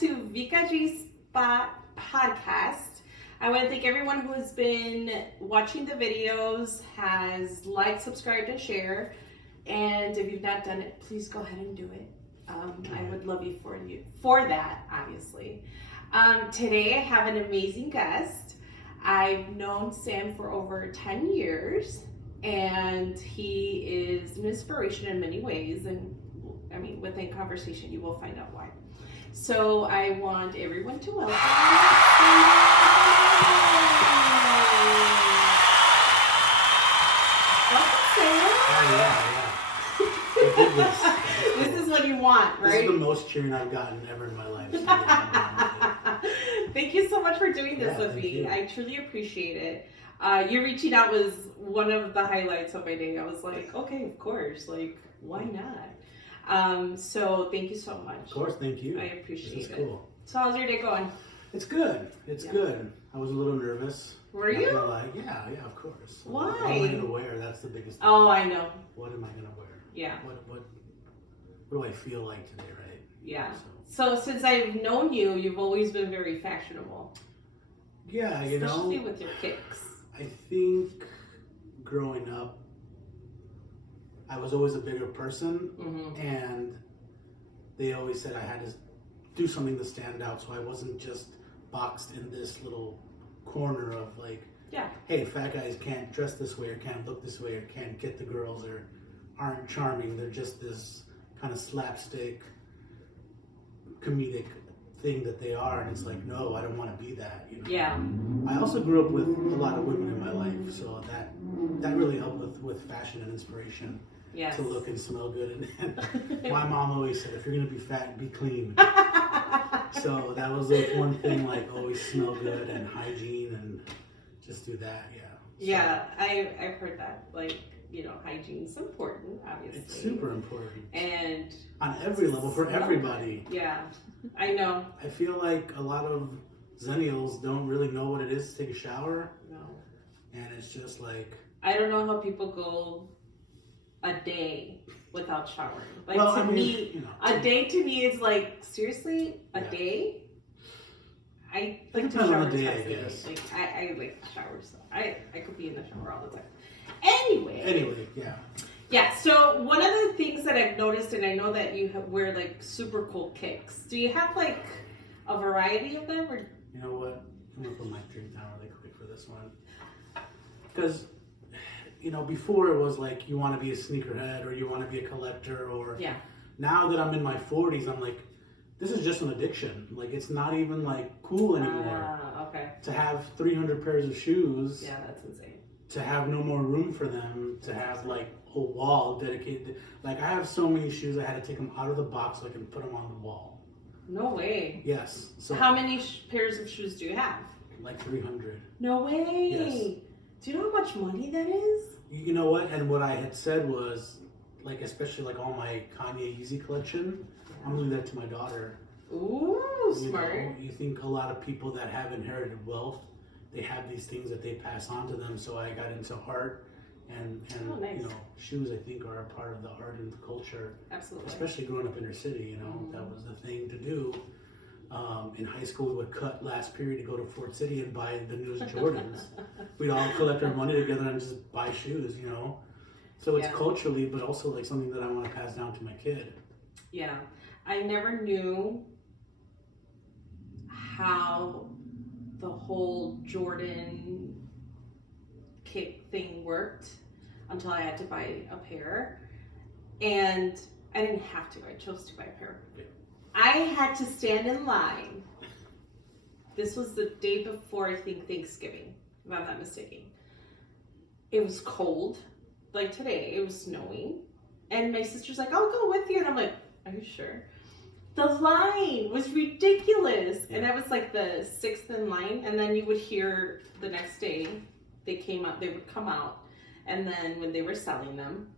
to VicaG's podcast. I want to thank everyone who has been watching the videos, has liked, subscribed, and shared. And if you've not done it, please go ahead and do it. I would love you for that, obviously. Today I have an amazing guest. I've known Sam for over 10 years, and he is an inspiration in many ways. And I mean, within conversation, you will find out why. So I want everyone to welcome This is what you want, right? This is the most cheering I've gotten ever in my life. So thank you so much for doing this with me. You. I truly appreciate it. You reaching out was one of the highlights of my day. I was like, okay, of course. Like, why not? So thank you so much. Of course, thank you. I appreciate this is it. Cool. So how's your day going? It's good. It's good. I was a little nervous. Were you? Yeah, of course. Why? What am I going to wear? That's the biggest thing. Oh, I know. What am I going to wear? Yeah. What do I feel like today, right? Yeah. So since I've known you, you've always been very fashionable. Yeah, you know. Especially with your kicks. I think growing up, I was always a bigger person, and they always said I had to do something to stand out, so I wasn't just boxed in this little corner of like, hey, fat guys can't dress this way or can't look this way or can't get the girls or aren't charming. They're just this kind of slapstick, comedic thing that they are, and it's like, no, I don't want to be that. You know? Yeah. I also grew up with a lot of women in my life, so that really helped with fashion and inspiration. Yes. To look and smell good. And my mom always said, if you're gonna be fat, be clean. So that was like one thing, like always smell good and hygiene and just do that. Yeah. Yeah, I've heard that. Like, you know, hygiene's important, obviously. It's super important. And on every level for everybody. Yeah, I know. I feel like a lot of Zennials don't really know what it is to take a shower. No. And it's just like, I don't know how people go a day without showering. Like, well, to I mean, me, you know, a day to me is like, seriously, a day? I like to shower on the day, twice I a day. guess. Like, I like to shower, so I could be in the shower all the time. Anyway, yeah. Yeah, so one of the things that I've noticed, and I know that you wear like super cool kicks. Do you have like a variety of them? Or? You know what? I'm going to put my drink down really quick for this one. Because, you know, before it was like you want to be a sneakerhead or you want to be a collector or now that I'm in my 40s, I'm like, this is just an addiction. Like, it's not even like cool anymore. Okay. To have 300 pairs of shoes. Yeah, that's insane. To have no more room for them. To have like a wall dedicated. Like, I have so many shoes, I had to take them out of the box so I can put them on the wall. No way. Yes. So how many pairs of shoes do you have? Like 300. No way. Yes. Do you know how much money that is? You know what? And what I had said was, like, especially like all my Kanye Yeezy collection, I'm leaving that to my daughter. Ooh, smart. You know, you think a lot of people that have inherited wealth, they have these things that they pass on to them. So I got into art and nice. You know, shoes I think are a part of the art and the culture. Absolutely. Especially growing up inner city, you know, that was the thing to do. In high school, we would cut last period to go to Fort City and buy the newest Jordans. We'd all collect our money together and just buy shoes, you know. So it's culturally, but also like something that I want to pass down to my kid. Yeah, I never knew how the whole Jordan kick thing worked until I had to buy a pair. And I didn't have to, I chose to buy a pair. Yeah. I had to stand in line. This was the day before, I think, Thanksgiving, if I'm not mistaken. It was cold, like today, it was snowing. And my sister's like, I'll go with you. And I'm like, are you sure? The line was ridiculous. Yeah. And I was like the 6th in line. And then you would hear the next day, they would come out. And then when they were selling them,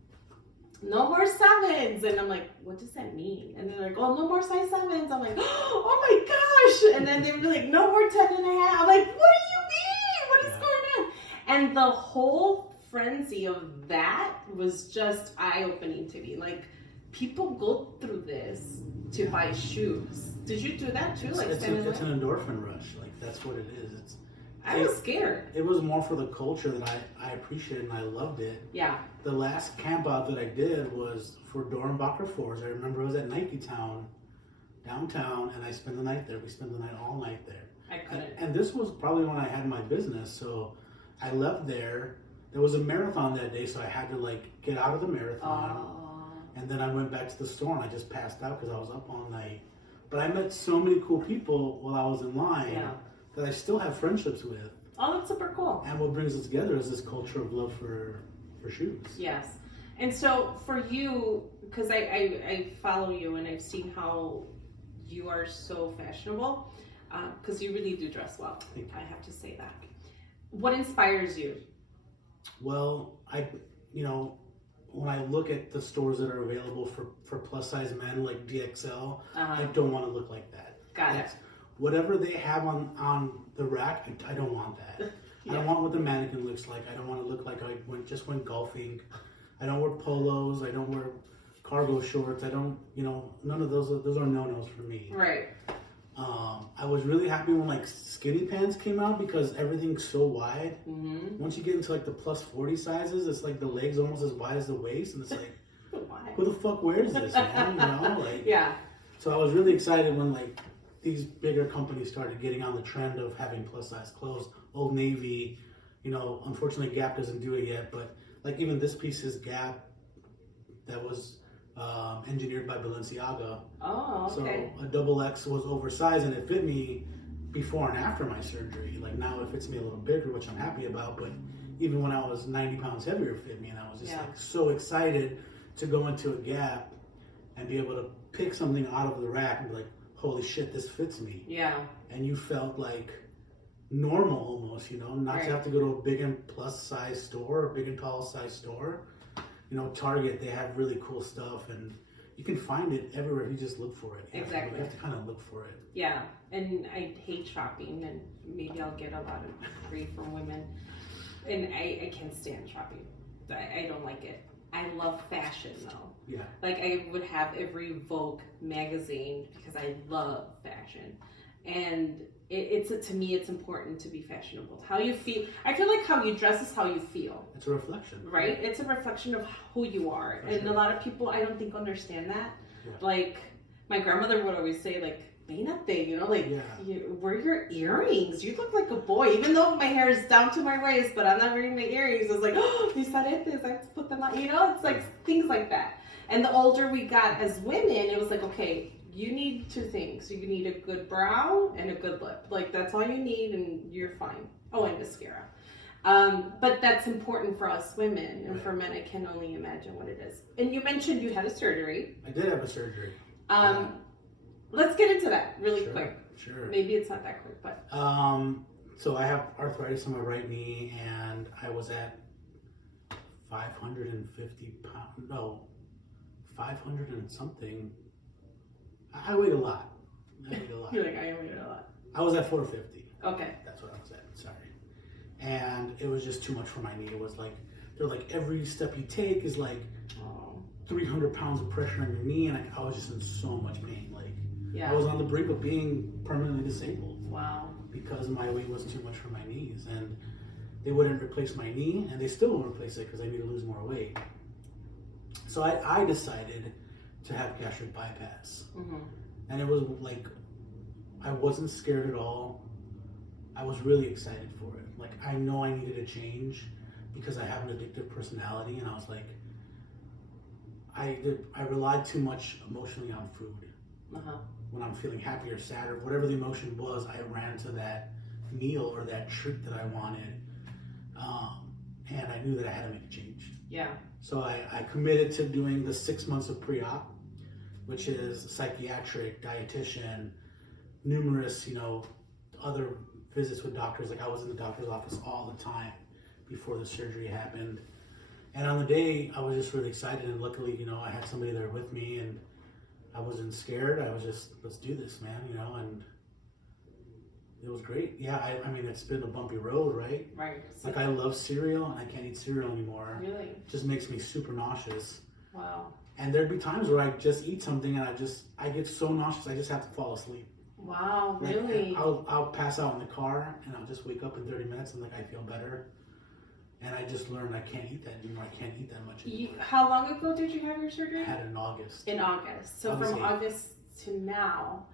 no more 7s. And I'm like, what does that mean? And they're like, oh, no more size 7s. I'm like, oh my gosh. And then they were like, no more 10 and a half. I'm like, what do you mean? What is going on? And the whole frenzy of that was just eye-opening to me. Like, people go through this to buy shoes. Did you do that too? It's an endorphin rush. Like, that's what it is. I was scared. It was more for the culture that I appreciated and I loved it. Yeah. The last camp out that I did was for Dornbacher Fours. I remember it was at Nike Town, downtown, and I spent the night there. We spent the night all night there. I couldn't. And this was probably when I had my business, so I left there. There was a marathon that day, so I had to like get out of the marathon. And then I went back to the store and I just passed out because I was up all night. But I met so many cool people while I was in line that I still have friendships with. Oh, that's super cool. And what brings us together is this culture of love for shoes. Yes. And so for you, because I follow you and I've seen how you are so fashionable, because you really do dress well. I have to say that. What inspires you? Well, when I look at the stores that are available for plus size men like DXL, I don't want to look like that. Got it. Whatever they have on the rack, I don't want that. I don't want what the mannequin looks like. I don't want to look like I just went golfing. I don't wear polos. I don't wear cargo shorts. I don't, none of those are no-nos for me. Right. I was really happy when like skinny pants came out because everything's so wide. Mm-hmm. Once you get into like the plus 40 sizes, it's like the legs almost as wide as the waist, and it's like, who the fuck wears this, man? Yeah. So I was really excited when like these bigger companies started getting on the trend of having plus size clothes. Old Navy, unfortunately Gap doesn't do it yet, but like even this piece is Gap that was engineered by Balenciaga. Oh, okay. So a double X was oversized and it fit me before and after my surgery. Like now it fits me a little bigger, which I'm happy about, but even when I was 90 pounds heavier, it fit me, and I was just like so excited to go into a Gap and be able to pick something out of the rack and be like, holy shit, this fits me. Yeah. And you felt like normal almost, not to have to go to a big and plus size store, a big and tall size store. Target, they have really cool stuff, and you can find it everywhere if you just look for it. Exactly. You have to kind of look for it. Yeah, and I hate shopping, and maybe I'll get a lot of grief from women. And I can't stand shopping. I don't like it. I love fashion though. Yeah. Like I would have every Vogue magazine because I love fashion, and to me it's important to be fashionable. How you feel. I feel like how you dress is how you feel. It's a reflection. Right? It's a reflection of who you are. And a lot of people I don't think understand that. Yeah. Like my grandmother would always say like, Peínate, you wear your earrings. You look like a boy, even though my hair is down to my waist, but I'm not wearing my earrings. It's like, oh, mis aretes, I have to put them on. It's like things like that. And the older we got as women, it was like, okay, you need two things. You need a good brow and a good lip. Like that's all you need and you're fine. Oh, and mascara. But that's important for us women, and for men I can only imagine what it is. And you mentioned you had a surgery. I did have a surgery. Let's get into that really quick. Sure. Maybe it's not that quick, but so I have arthritis on my right knee, and I was at 550 pounds. No, 500 and something. I weighed a lot. You're like, I weighed a lot. I was at 450. Okay. That's what I was at. Sorry. And it was just too much for my knee. It was like, they're like, every step you take is like 300 pounds of pressure on your knee. And I was just in so much pain. Like, I was on the brink of being permanently disabled. Wow. Because my weight was too much for my knees. And they wouldn't replace my knee, and they still won't replace it because I need to lose more weight. So I decided to have gastric bypass. Mm-hmm. And it was like, I wasn't scared at all. I was really excited for it. Like, I know I needed a change because I have an addictive personality, and I was like, I relied too much emotionally on food. Uh-huh. When I'm feeling happy or sad or whatever the emotion was, I ran to that meal or that treat that I wanted. And I knew that I had to make a change. Yeah. So I committed to doing the 6 months of pre-op, which is psychiatric, dietitian, numerous, other visits with doctors. Like I was in the doctor's office all the time before the surgery happened. And on the day, I was just really excited. And luckily, I had somebody there with me, and I wasn't scared. I was just, let's do this, man, and it was great. Yeah, I mean, it's been a bumpy road, right? Right. Like, I love cereal, and I can't eat cereal anymore. Really? It just makes me super nauseous. Wow. And there'd be times where I just eat something and I get so nauseous I just have to fall asleep. Wow, Like, really? I'll pass out in the car and I'll just wake up in 30 minutes and like I feel better. And I just learned I can't eat that anymore. I can't eat that much anymore. How long ago did you have your surgery? I had it in August. In August. So August from 8th. August to now,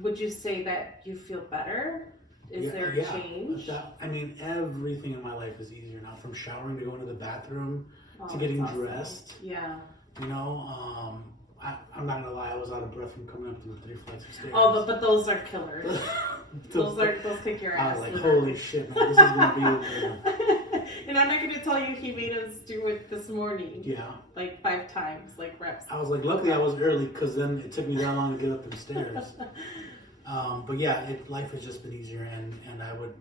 would you say that you feel better? Is there a change? I mean, everything in my life is easier now. From showering to going to the bathroom to Oh, getting that's awesome. dressed. Yeah. You know, I'm not gonna lie, I was out of breath from coming up through 3 flights of stairs. Oh, but those are killers. those kick your ass. I was like, holy shit, man, this is gonna be. And I'm not gonna tell you he made us do it this morning. Yeah. Like 5 times, like reps. I was like, luckily I was early because then it took me that long to get up them stairs. But yeah, life has just been easier, and I would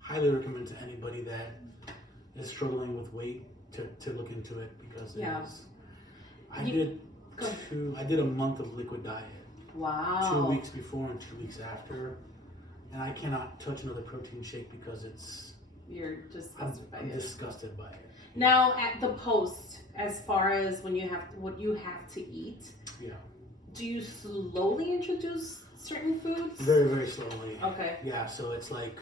highly recommend to anybody that is struggling with weight to look into it because it is. I did a month of liquid diet. Wow. 2 weeks before and 2 weeks after, and I cannot touch another protein shake because You're disgusted by it. I'm disgusted by it. Now at the post, as far as what you have to eat. Yeah. Do you slowly introduce certain foods? Very, very slowly. Okay. Yeah, so it's like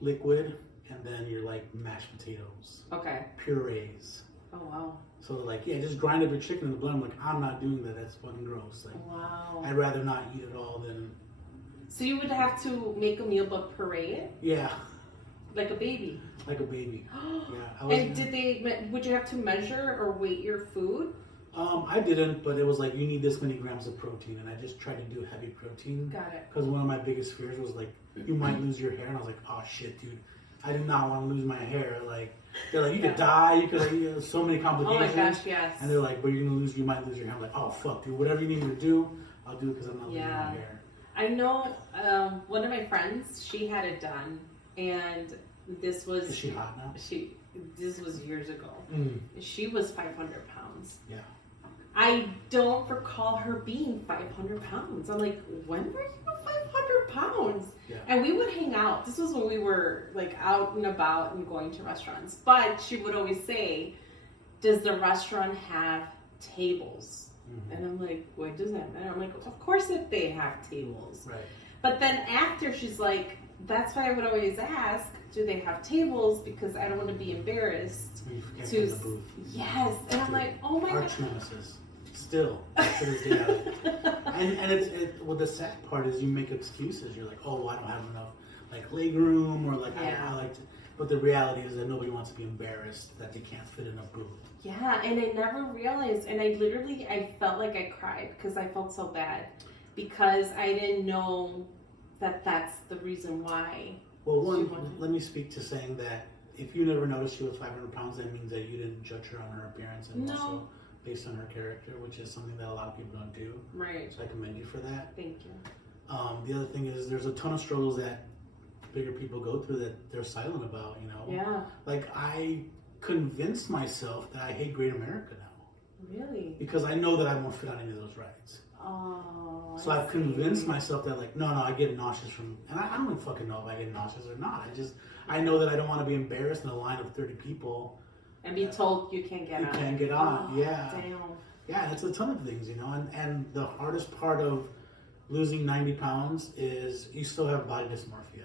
liquid, and then you're like mashed potatoes. Okay. Purees. Oh wow. So like, yeah, just grind up your chicken in the blender. I'm like, I'm not doing that. That's fucking gross. Like, wow. I'd rather not eat it all than. So you would have to make a meal but puree it? Yeah. Like a baby. Like a baby. Yeah. And would you have to measure or weight your food? I didn't, but it was like, you need this many grams of protein, and I just tried to do heavy protein. Got it. Because one of my biggest fears was like, you might lose your hair, and I was like, oh shit, dude, I do not want to lose my hair. Like, they're like, you could die, you could, so many complications. Oh my gosh, yes. And they're like, but you might lose your hair. I'm like, oh fuck, dude, whatever you need me to do, I'll do it because I'm not losing my hair. I know one of my friends, she had it done, and this was. Is she hot now? This was years ago. Mm. She was 500 pounds. Yeah. I don't recall her being 500 pounds. I'm like, when were you 500 pounds? Yeah. And we would hang out. This was when we were like out and about and going to restaurants. But she would always say, does the restaurant have tables? Mm-hmm. And I'm like, what does that matter? I'm like, of course if they have tables. Right. But then after she's like, that's why I would always ask, do they have tables? Because I don't want to be embarrassed. To the booth. Yes. And I'm like, oh my God. Arch nemesis. Still, to this day. And well, the sad part is you make excuses. You're like, oh, I don't have enough like leg room, or like I like to. But the reality is that nobody wants to be embarrassed that they can't fit in a booth. Yeah, and I never realized, and I felt like I cried because I felt so bad because I didn't know that that's the reason why. Well, let me speak to saying that if you never noticed she was 500 pounds, that means that you didn't judge her on her appearance and also based on her character, which is something that a lot of people don't do. Right. So I commend you for that. Thank you. The other thing is there's a ton of struggles that bigger people go through that they're silent about, you know? Yeah. Like, I convinced myself that I hate Great America now. Really? Because I know that I won't fit on any of those rides. Oh. So I've convinced myself that, like, no, I get nauseous from, and I don't even fucking know if I get nauseous or not. I know that I don't want to be embarrassed in a line of 30 people. And be told you can't get on. You can't get on, yeah. Damn. Yeah, it's a ton of things, you know, and the hardest part of losing 90 pounds is you still have body dysmorphia.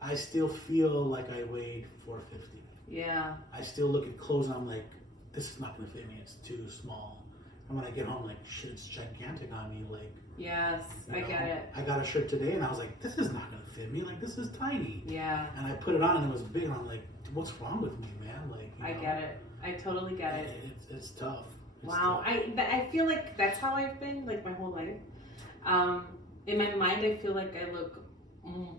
I still feel like I weighed 450. Yeah. I still look at clothes and I'm like, this is not going to fit me, it's too small. And when I get home, like, shit, it's gigantic on me, like. Yes, I get it. I got a shirt today and I was like, this is not going to fit me, like, this is tiny. Yeah. And I put it on and it was big and I'm like, what's wrong with me, man? Like, I get it. I totally get it. It's tough. Wow. I feel like that's how I've been, like, my whole life. In my mind, I feel like I look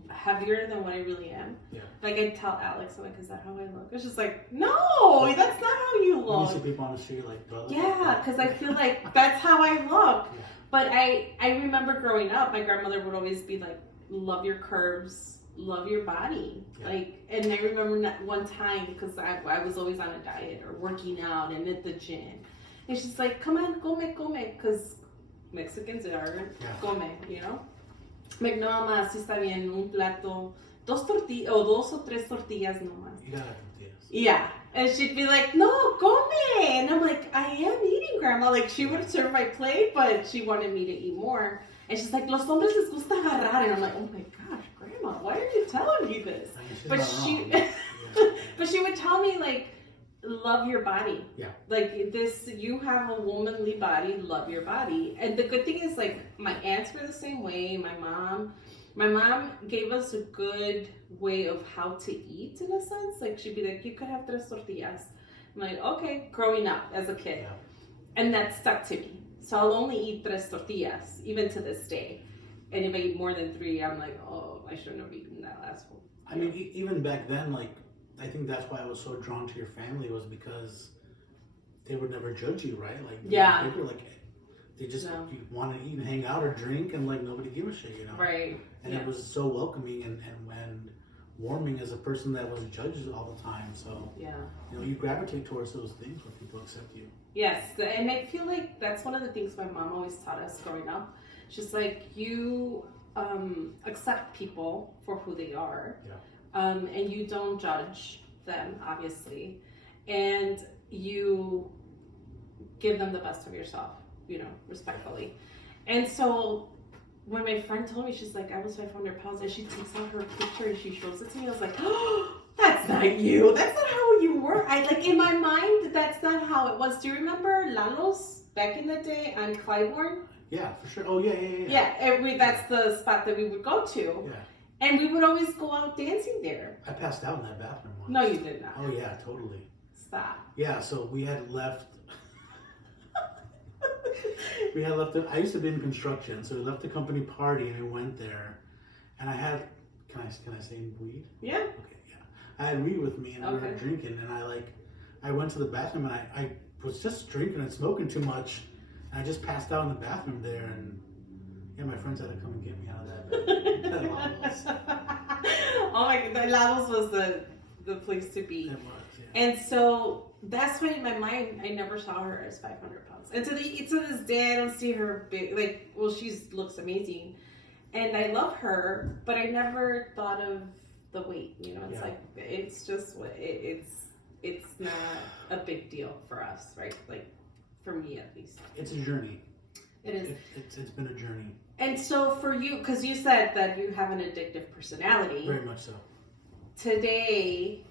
heavier than what I really am. Yeah. Like, I tell Alex, I'm like, is that how I look? It's just like, no, that's not how you look. When you see people on the street, like, yeah, because I feel like that's how I look. Yeah. But I remember growing up, my grandmother would always be like, love your curves, love your body. Yeah. Like, and I remember one time, because I was always on a diet or working out and at the gym. And she's like, come on, come, because Mexicans are come, you know? Like, no, mamá, sí está bien, un plato, dos o tres tortillas nomás. You gotta have tortillas. Yeah. And she'd be like, no, come. And I'm like, I am eating, Grandma. Like, she would serve my plate, but she wanted me to eat more. And she's like, los hombres les gusta agarrar. And I'm like, oh my gosh, Grandma, why are you telling me this? I mean, she's But not she, wrong. but she would tell me, like, love your body. Yeah. Like, this, you have a womanly body, love your body. And the good thing is, like, my aunts were the same way. My mom gave us a good way of how to eat, in a sense. Like, she'd be like, you could have tres tortillas. I'm like, okay, growing up as a kid. Yeah. And that stuck to me. So I'll only eat tres tortillas, even to this day. And if I eat more than 3, I'm like, oh, I shouldn't have eaten that last one. I mean, even back then, like, I think that's why I was so drawn to your family, was because they would never judge you, right? Like, Yeah. they were like, they just No. you want to eat and hang out or drink, and like nobody give a shit, you know? Right. And Yeah. it was so welcoming and warming as a person that was judged all the time. So, Yeah. you know, you gravitate towards those things when people accept you. Yes, and I feel like that's one of the things my mom always taught us growing up. She's like, you accept people for who they are, and you don't judge them, obviously, and you give them the best of yourself, you know, respectfully. And so when my friend told me, she's like, I was 500 pounds, and she takes out her picture and she shows it to me, I was like, oh, that's not you. That's not how you were. I like, in my mind, that's not how it was. Do you remember Lalo's back in the day on Clybourne? Yeah, for sure. Oh, yeah. Yeah, that's the spot that we would go to. Yeah. And we would always go out dancing there. I passed out in that bathroom once. No, you did not. Oh, yeah, totally. Stop. Yeah, so we had left. I used to be in construction, so we left the company party and we went there. And I had, can I say weed? Yeah. Okay, yeah. I had weed with me and we were drinking, and I went to the bathroom and I was just drinking and smoking too much. And I just passed out in the bathroom there, and yeah, my friends had to come and get me out of that bed. Oh my God, Lalo's was the place to be. It was, yeah. And so that's why in my mind I never saw her as 500 pounds. And to this day I don't see her big. Like, well, she looks amazing, and I love her, but I never thought of the weight. You know, it's like it's just it's not a big deal for us, right? Like, for me at least. It's a journey. It is. It's been a journey. And so for you, because you said that you have an addictive personality. Very much so. Today,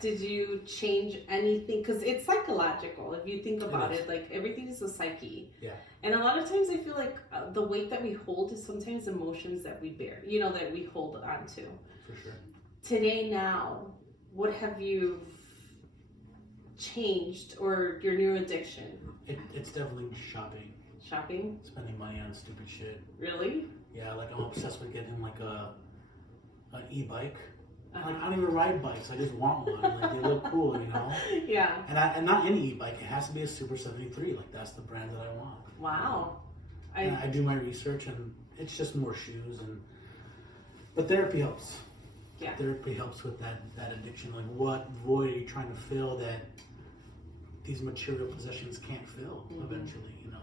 did you change anything? Because it's psychological. If you think about it, like, everything is a psyche. Yeah. And a lot of times I feel like the weight that we hold is sometimes emotions that we bear, you know, that we hold on to. For sure. Today, now, what have you changed, or your new addiction? It's definitely shopping. Shopping? Spending money on stupid shit. Really? Yeah, like, I'm obsessed with getting like an e-bike. Like, I don't even ride bikes. I just want one. Like, they look cool, you know. Yeah. And not any e-bike. It has to be a Super 73. Like, that's the brand that I want. Wow. And I do my research, and it's just more shoes, but therapy helps. Yeah. Therapy helps with that addiction. Like, what void are you trying to fill that these material possessions can't fill eventually, you know?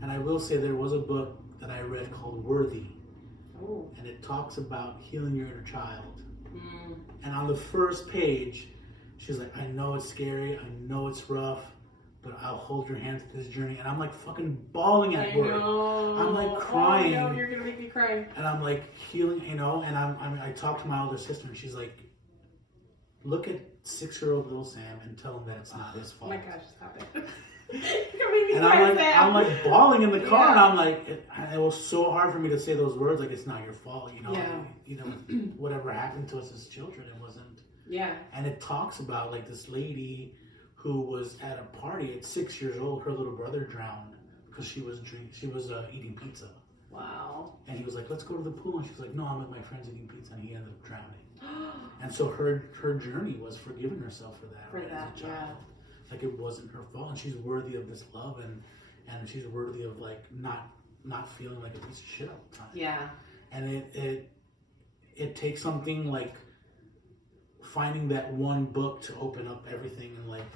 And I will say, there was a book that I read called Worthy. Oh. And it talks about healing your inner child. And on the first page, she's like, I know it's scary, I know it's rough, but I'll hold your hand through this journey. And I'm like fucking bawling at work. I'm like crying. Oh no, you're gonna make me cry. And I'm like healing, you know. And I talked to my older sister, and she's like, look at 6-year-old little Sam and tell him that it's not his fault. Oh my gosh, stop it. You're gonna make me And cry, I'm like bawling in the car, Yeah. and I'm like, it was so hard for me to say those words. Like, it's not your fault, you know. Yeah. You know, whatever happened to us as children, it wasn't. Yeah. And it talks about like this lady who was at a party at 6 years old. Her little brother drowned because she was eating pizza. Wow. And he was like, let's go to the pool. And she was like, no, I'm with my friends eating pizza. And he ended up drowning. And so her journey was forgiving herself for that. For right, that, as a child. Like, it wasn't her fault, and she's worthy of this love, and she's worthy of like not feeling like a piece of shit all the time. Yeah. And it takes something like finding that one book to open up everything, and like,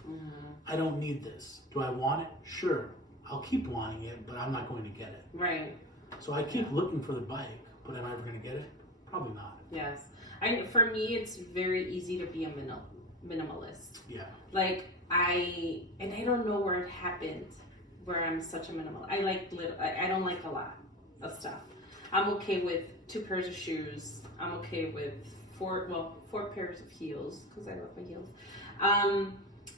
I don't need this. Do I want it? Sure, I'll keep wanting it, but I'm not going to get it. Right. So I keep looking for the bike, but am I ever going to get it? Probably not. Yes. For me, it's very easy to be a minimalist. Yeah. Like, I don't know where it happened, where I'm such a minimal. I like little, I don't like a lot of stuff. I'm okay with 2 pairs of shoes. I'm okay with 4 pairs of heels, because I love my heels.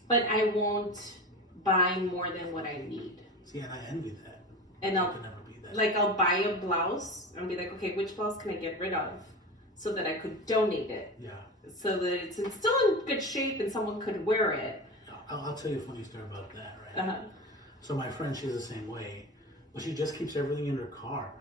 But I won't buy more than what I need. See, and I envy that. And I could never be that. like, I'll buy a blouse and be like, okay, which blouse can I get rid of so that I could donate it? Yeah. So that it's still in good shape and someone could wear it. I'll tell you a funny story about that, right? Uh-huh. So my friend, she's the same way, but she just keeps everything in her car.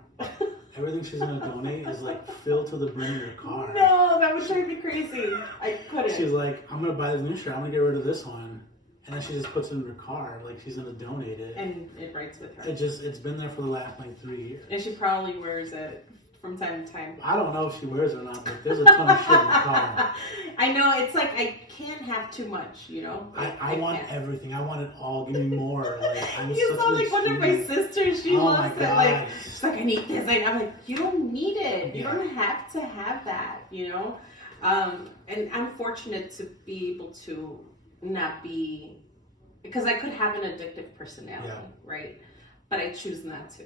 Everything she's gonna donate is like filled to the brim in her car. No, that would drive me crazy. I couldn't. She's like, I'm gonna buy this new shirt. I'm gonna get rid of this one, and then she just puts it in her car, like she's gonna donate it. And it writes with her. It's been there for the last like 3 years. And she probably wears it from time to time. I don't know if she wears it or not, but there's a ton of shit in the car. I know, it's like I can't have too much, you know? I want everything. I want it all. Give me more. Like, You sound like one of my sisters. She loves it. Like, she's like, I need this. Like, I'm like, you don't need it. You don't have to have that, you know? And I'm fortunate to be able to not be, because I could have an addictive personality, right? But I choose not to.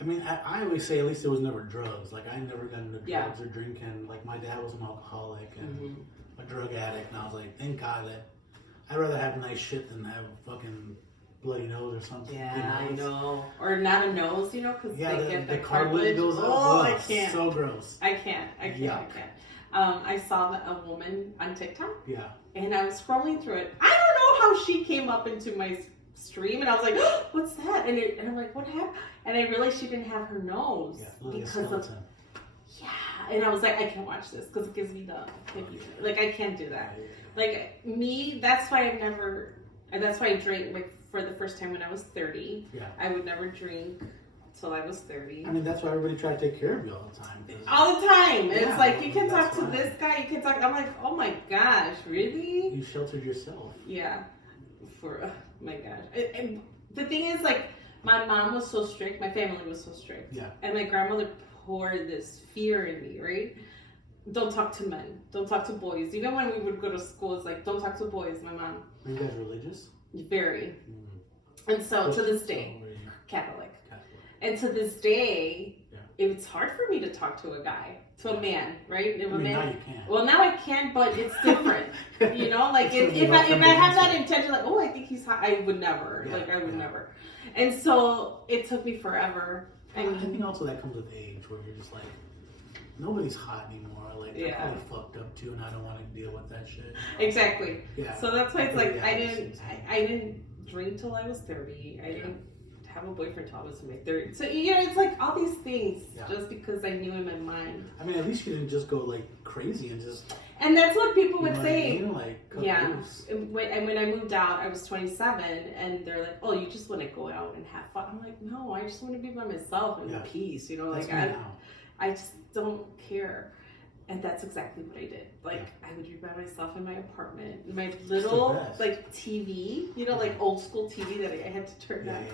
I mean, I always say at least it was never drugs. Like, I never got into drugs or drinking. Like, my dad was an alcoholic and a drug addict, and I was like, thank God that I'd rather have nice shit than have a fucking bloody nose or something. Yeah, I know. Or not a nose, you know, because they get the cartilage goes up. Oh, I can't. So gross. I can't. I saw a woman on TikTok. Yeah. And I was scrolling through it. I don't know how she came up into my stream, and I was like, oh, what's that? And I'm like, what happened? And I realized she didn't have her nose because of. Yeah, and I was like, I can't watch this because it gives me the like, I can't do that. Like, me, that's why I drank like for the first time when I was 30. Yeah, I would never drink till I was 30. I mean, that's why everybody tried to take care of you all the time. All the time. It's like, you can talk to this guy, you can talk. I'm like, oh my gosh, really? You sheltered yourself. Yeah. Oh my gosh. And the thing is, like, my mom was so strict, my family was so strict. Yeah. And my grandmother poured this fear in me, right? Don't talk to men. Don't talk to boys. Even when we would go to school, it's like, don't talk to boys, my mom. Are you guys religious? Very. And so, to this day, Catholic. And to this day, it's hard for me to talk to a guy, to a man, right? If now you can. Well, now I can, but it's different. You know, like if I have that intention, like, oh, I think he's hot, I would never. I would never. And so it took me forever. I think also that comes with age, where you're just like, nobody's hot anymore. Like, they're probably fucked up too, and I don't want to deal with that shit. Exactly. Yeah. So that's why it's like, I didn't drink till I was 30. I didn't have a boyfriend till I was in my 30s. So, you know, it's like all these things just because I knew in my mind. I mean, at least you didn't just go like crazy and just. And that's what people would say. Like, loose. And when I moved out, I was 27, and they're like, "Oh, you just want to go out and have fun." I'm like, "No, I just want to be by myself and in peace." You know, like I just don't care. And that's exactly what I did. Like, I would be by myself in my apartment, in my little like TV, you know, like old school TV that I had to turn on.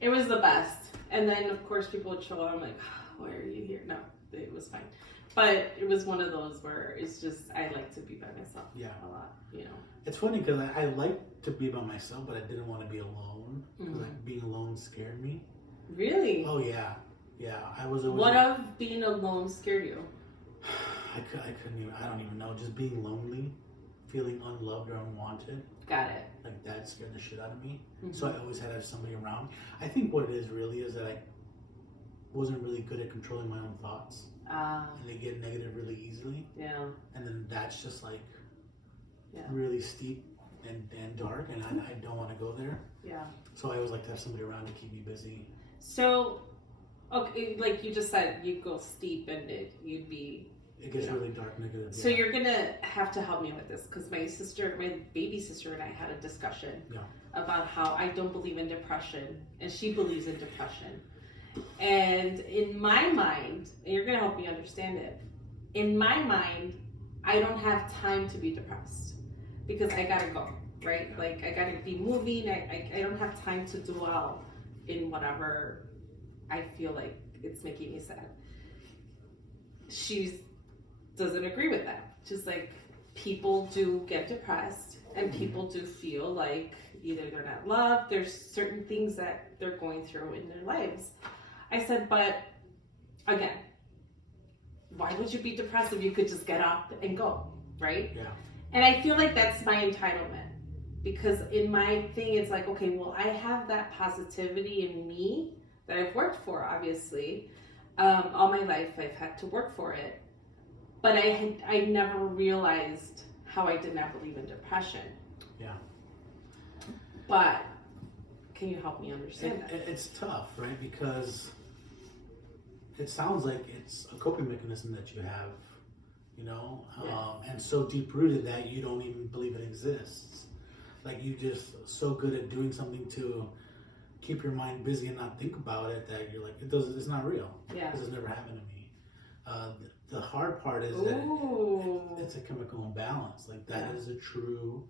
It was the best. And then, of course, people would show up. I'm like, oh, why are you here? No, it was fine. But it was one of those where it's just, I like to be by myself a lot, you know. It's funny because I like to be by myself, but I didn't want to be alone. Because like, being alone scared me. Really? Oh, yeah. Yeah, I was always... What of being alone scared you? I couldn't even, I don't even know. Just being lonely, feeling unloved or unwanted. Got it. Like, that scared the shit out of me. So I always had to have somebody around. I think what it is really is that I wasn't really good at controlling my own thoughts. And they get negative really easily. Yeah. And then that's just like really steep and dark, and I don't want to go there. Yeah. So I always like to have somebody around to keep me busy. So, okay, like you just said, you go steep and you'd be... It gets really dark, negative. So you're going to have to help me with this, because my baby sister and I had a discussion about how I don't believe in depression, and she believes in depression. And in my mind, and you're going to help me understand it, in my mind, I don't have time to be depressed because I got to go, right? Like, I got to be moving. I don't have time to dwell in whatever I feel like it's making me sad. she doesn't agree with that. She's like, people do get depressed and people do feel like either they're not loved, there's certain things that they're going through in their lives. I said, but again, why would you be depressed if you could just get up and go, right? Yeah. And I feel like that's my entitlement, because in my thing, it's like, okay, well, I have that positivity in me that I've worked for, obviously. All my life, I've had to work for it. But I never realized how I did not believe in depression. Yeah. But can you help me understand that? It's tough, right? Because it sounds like it's a coping mechanism that you have, you know, and so deep rooted that you don't even believe it exists. Like you just so good at doing something to keep your mind busy and not think about it that you're like, it's not real. Yeah. Because it's never happened to me. The hard part is that it's a chemical imbalance. Like that is a true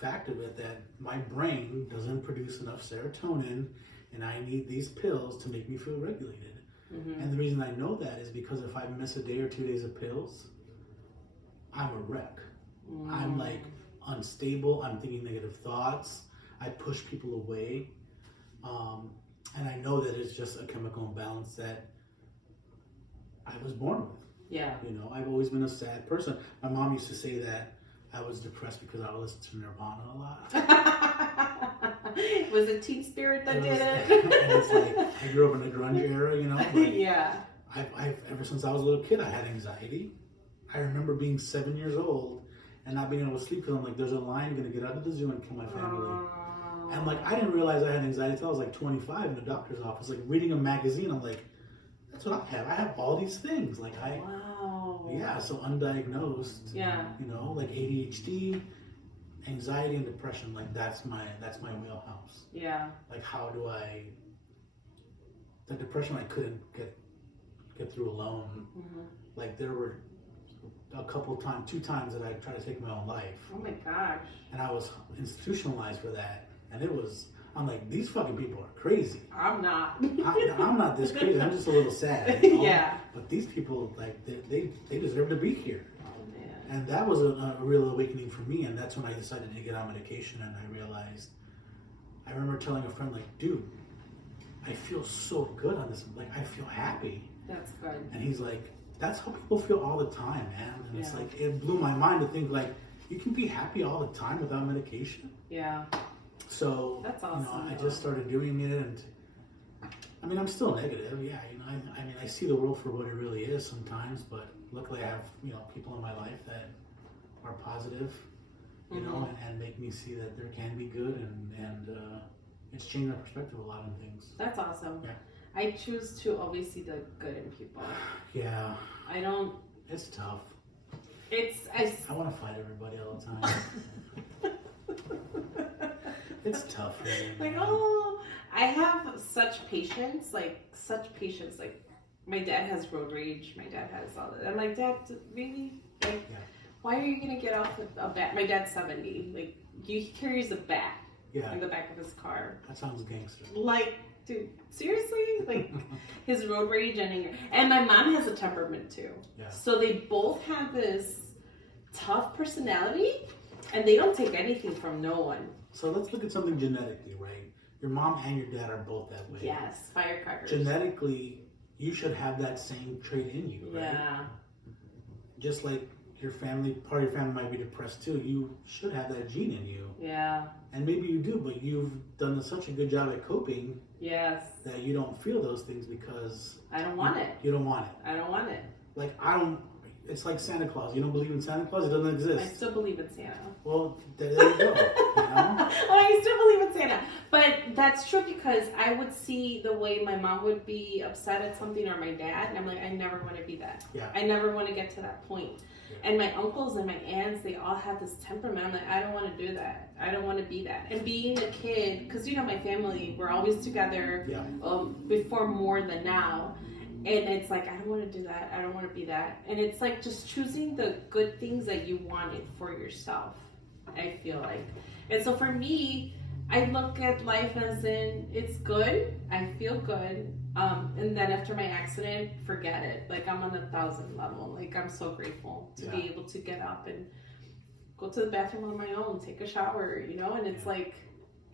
fact of it, that my brain doesn't produce enough serotonin and I need these pills to make me feel regulated. Mm-hmm. And the reason I know that is because if I miss a day or 2 days of pills, I'm a wreck. I'm like unstable. I'm thinking negative thoughts. I push people away. And I know that it's just a chemical imbalance that I was born with. Yeah. You know, I've always been a sad person. My mom used to say that I was depressed because I would listen to Nirvana a lot. Was it Teen Spirit that did it? And it's like, I grew up in the grunge era, you know? But yeah. I've ever since I was a little kid, I had anxiety. I remember being 7 years old and not being able to sleep because I'm like, there's a lion going to get out of the zoo and kill my family. And like, I didn't realize I had anxiety until I was like 25 in the doctor's office, like reading a magazine. I'm like, that's what I have. I have all these things. Like so undiagnosed. Yeah. You know, like ADHD, anxiety, and depression. Like that's my wheelhouse. Yeah. Like the depression I couldn't get through alone. Mm-hmm. Like there were two times that I tried to take my own life. Oh my gosh. And I was institutionalized for that. And I'm like, these fucking people are crazy. I'm not. I'm not this crazy. I'm just a little sad. You know? Yeah. But these people, like, they deserve to be here. Oh, man. And that was a real awakening for me. And that's when I decided to get on medication. And I realized, I remember telling a friend, like, dude, I feel so good on this. Like, I feel happy. That's good. And he's like, that's how people feel all the time, man. And it's like, it blew my mind to think, like, you can be happy all the time without medication. Yeah. So, that's awesome. You know, I just started doing it, and I mean, I'm still negative. Yeah, you know, I mean, I see the world for what it really is sometimes, but luckily I have, you know, people in my life that are positive, you know, and make me see that there can be good, and it's changed my perspective a lot on things. That's awesome. Yeah. I choose to always see the good in people. Yeah. I don't. It's tough. I want to fight everybody all the time. It's tough for me. Like, oh, I have such patience. Like, my dad has road rage. My dad has all that. I'm like, Dad, really? Like, why are you going to get off with a bat? My dad's 70. Like, he carries a bat in the back of his car. That sounds gangster. Like, dude, seriously? Like, his road rage and anger. And my mom has a temperament, too. Yeah. So they both have this tough personality, and they don't take anything from no one. So let's look at something genetically, right? Your mom and your dad are both that way. Yes, firecrackers. Genetically, you should have that same trait in you, right? Yeah. Just like part of your family might be depressed too, you should have that gene in you. Yeah. And maybe you do, but you've done such a good job at coping. Yes. That you don't feel those things because... I don't want it. You don't want it. I don't want it. Like, it's like Santa Claus. You don't believe in Santa Claus? It doesn't exist. I still believe in Santa. Well, there you go. You know? I still believe in Santa. But that's true because I would see the way my mom would be upset at something or my dad, and I'm like, I never want to be that. Yeah. I never want to get to that point. Yeah. And my uncles and my aunts, they all have this temperament. I'm like, I don't want to do that. I don't want to be that. And being a kid, because you know my family, we're always together before more than now. And it's like, I don't want to do that. I don't want to be that. And it's like just choosing the good things that you wanted for yourself, I feel like. And so for me, I look at life as in it's good. I feel good. And then after my accident, forget it. Like I'm on 1,000 level. Like I'm so grateful to be able to get up and go to the bathroom on my own, take a shower, you know. And it's like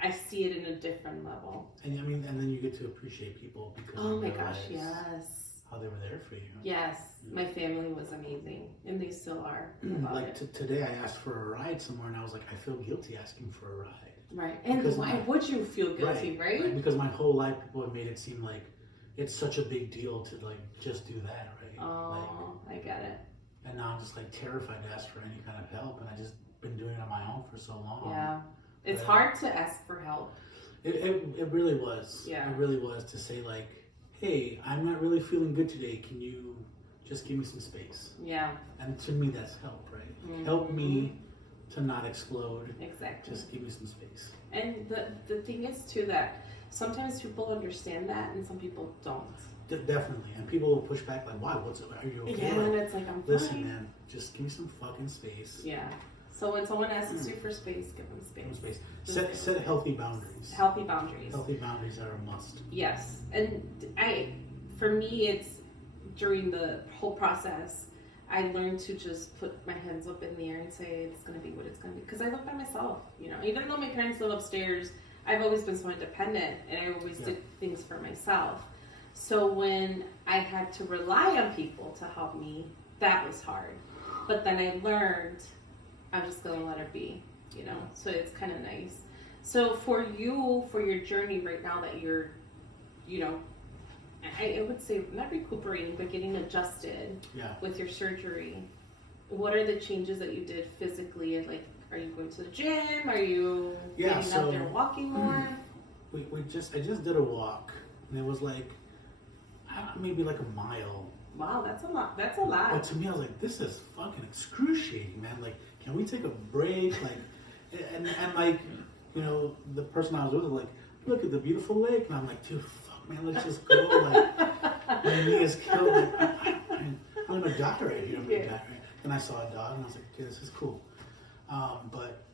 I see it in a different level. And I mean, and then you get to appreciate people because oh my gosh, yes. How they were there for you. Yes, my family was amazing, and they still are. Like today, I asked for a ride somewhere, and I was like, I feel guilty asking for a ride. Right, and because why would you feel guilty, right? Because my whole life, people have made it seem like it's such a big deal to like just do that, right? Oh, I get it. And now I'm just like terrified to ask for any kind of help, and I just been doing it on my own for so long. Yeah, it's hard to ask for help. It really was. Yeah, it really was to say like, hey, I'm not really feeling good today. Can you just give me some space? Yeah. And to me, that's help, right? Mm-hmm. Help me to not explode. Exactly. Just give me some space. And the thing is, too, that sometimes people understand that and some people don't. Definitely. And people will push back like, why? What's up? Are you okay? Yeah, and it's like, I'm fine. Listen, man, just give me some fucking space. Yeah. So when someone asks you for space, give them space. Give them space. Set healthy boundaries. Healthy boundaries. Healthy boundaries are a must. Yes. And for me, it's during the whole process, I learned to just put my hands up in the air and say, it's going to be what it's going to be. Because I live by myself, you know. Even though my parents live upstairs, I've always been so independent, and I always did things for myself. So when I had to rely on people to help me, that was hard. But then I learned, I'm just going to let it be, you know. So it's kind of nice. So for you, for your journey right now that you're, you know, I would say not recuperating, but getting adjusted with your surgery. What are the changes that you did physically? And like, are you going to the gym? Are you getting out there walking more? I just did a walk, and it was like maybe like a mile. Wow, that's a lot. That's a lot. But to me, I was like, this is fucking excruciating, man. Like, can we take a break? Like, and like, you know, the person I was with was like, look at the beautiful lake, and I'm like, dude. Man, let's just go. Like, my knee is killed. Like, I'm a doctor right here. And I saw a dog, and I was like, okay, this is cool. But,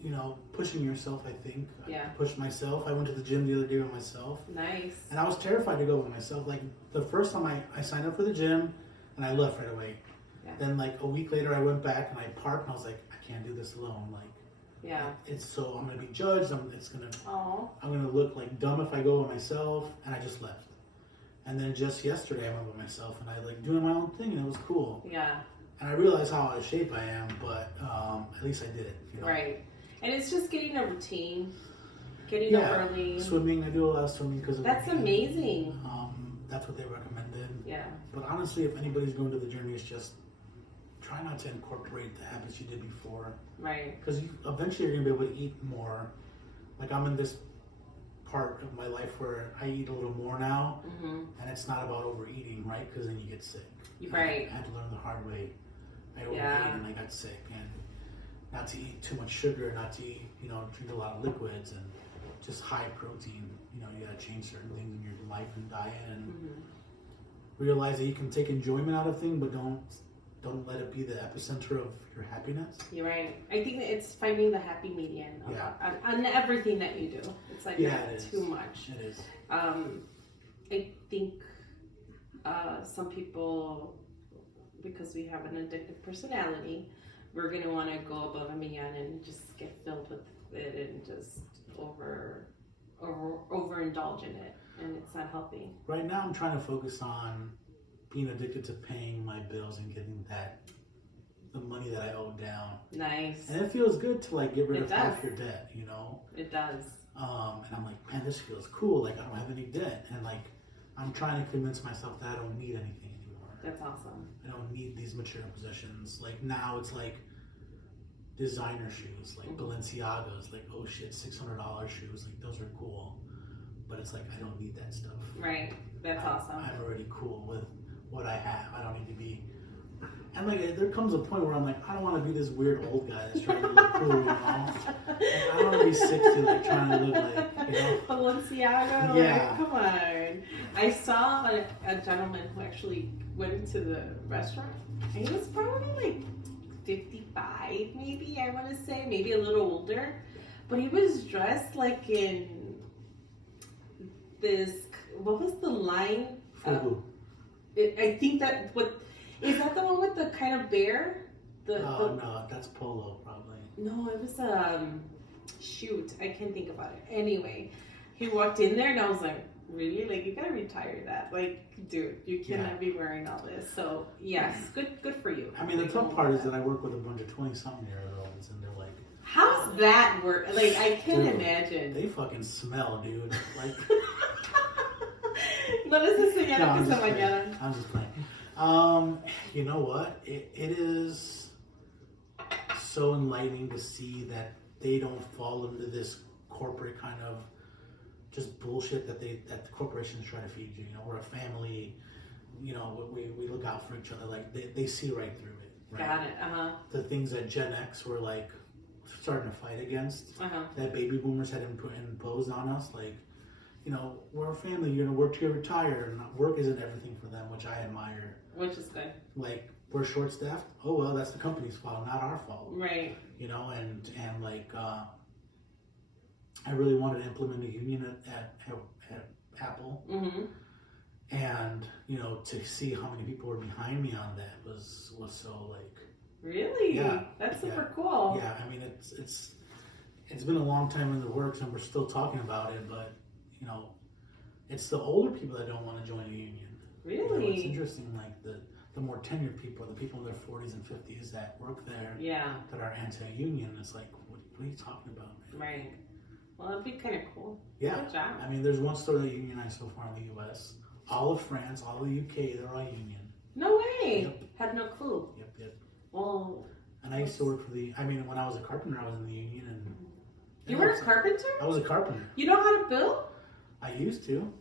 you know, pushing yourself, I think. I pushed myself. I went to the gym the other day by myself. Nice. And I was terrified to go by myself. Like, the first time I signed up for the gym, and I left right away. Yeah. Then, like, a week later, I went back, and I parked, and I was like, I can't do this alone. Like, it's so I'm gonna be judged. I'm gonna look like dumb if I go by myself, and I just left. And then just yesterday I went by myself, and I like doing my own thing, and it was cool. Yeah. And I realized how out of shape I am, but at least I did it. You know? Right. And it's just getting a routine, getting up early. Swimming. I do a lot of swimming because that's amazing. That's what they recommended. Yeah. But honestly, if anybody's going to the journey, it's just try not to incorporate the habits you did before. Right. Because eventually you're going to be able to eat more. Like I'm in this part of my life where I eat a little more now, and it's not about overeating, right? Because then you get sick. Right. I had to learn the hard way. I overate and I got sick. And not to eat too much sugar, not to eat, you know, drink a lot of liquids and just high protein. You know, you got to change certain things in your life and diet and realize that you can take enjoyment out of things, but don't let it be the epicenter of your happiness. You're right. I think that it's finding the happy median on everything that you do. It's like not too much. It is. I think some people, because we have an addictive personality, we're going to want to go above and beyond and just get filled with it and just overindulge in it. And it's not healthy. Right now I'm trying to focus on being addicted to paying my bills and getting the money that I owe down. Nice. And it feels good to like get rid of half your debt, you know? It does. And I'm like, man, this feels cool. Like I don't have any debt. And like, I'm trying to convince myself that I don't need anything anymore. That's awesome. I don't need these material possessions. Like now it's like designer shoes, like Balenciagas, like, oh shit, $600 shoes. Like those are cool. But it's like, I don't need that stuff. Right. That's awesome. I'm already cool with what I have. I don't need to be. And like, there comes a point where I'm like, I don't want to be this weird old guy that's trying to look cool, you know? Like, I don't want to be 60, like trying to look like, you know? Balenciaga? Yeah. Like, come on. I saw a gentleman who actually went into the restaurant. And he was probably like 55, maybe, I want to say, maybe a little older. But he was dressed like in this. What was the line? Fubu. I think that is that the one with the kind of bear? No, that's Polo probably. No, it was shoot, I can't think about it. Anyway, he walked in there and I was like, really? Like, you gotta retire that. Like, dude, you cannot be wearing all this. So yes, good for you. I mean, the tough part is that I work with a bunch of 20-something-year-olds, and they're like, how's that work? Like, I can't dude, imagine. They fucking smell, dude. Like, No les enseñaron I'm que se just playing. bañaran. I'm just playing. You know what? It is so enlightening to see that they don't fall into this corporate kind of just bullshit that the corporations try to feed you. You know, we're a family. You know, we look out for each other. Like they see right through it. Right? Got it. The things that Gen X were like starting to fight against, that baby boomers had imposed on us, like. You know, we're a family. You're gonna work till you retire, and work isn't everything for them, which I admire. Which is good. Like we're short staffed. Oh well, that's the company's fault, not our fault. Right. You know, and like I really wanted to implement a union at Apple, and you know, to see how many people were behind me on that was so like. Really? Yeah. That's super cool. Yeah, I mean it's been a long time in the works, and we're still talking about it, but. You know, it's the older people that don't want to join a union. Really? You know, it's interesting, like the more tenured people, the people in their 40s and 50s that work there, that are anti-union. It's like, what are you talking about, man? Right. Well, that'd be kind of cool. Yeah. Good job. I mean, there's one store that unionized so far in the U.S. All of France, all of the UK, they're all union. No way. Yep. Had no clue. Yep. Well. And I used to work for when I was a carpenter, I was in the union. And you were a carpenter? I was a carpenter. You know how to build? I used to.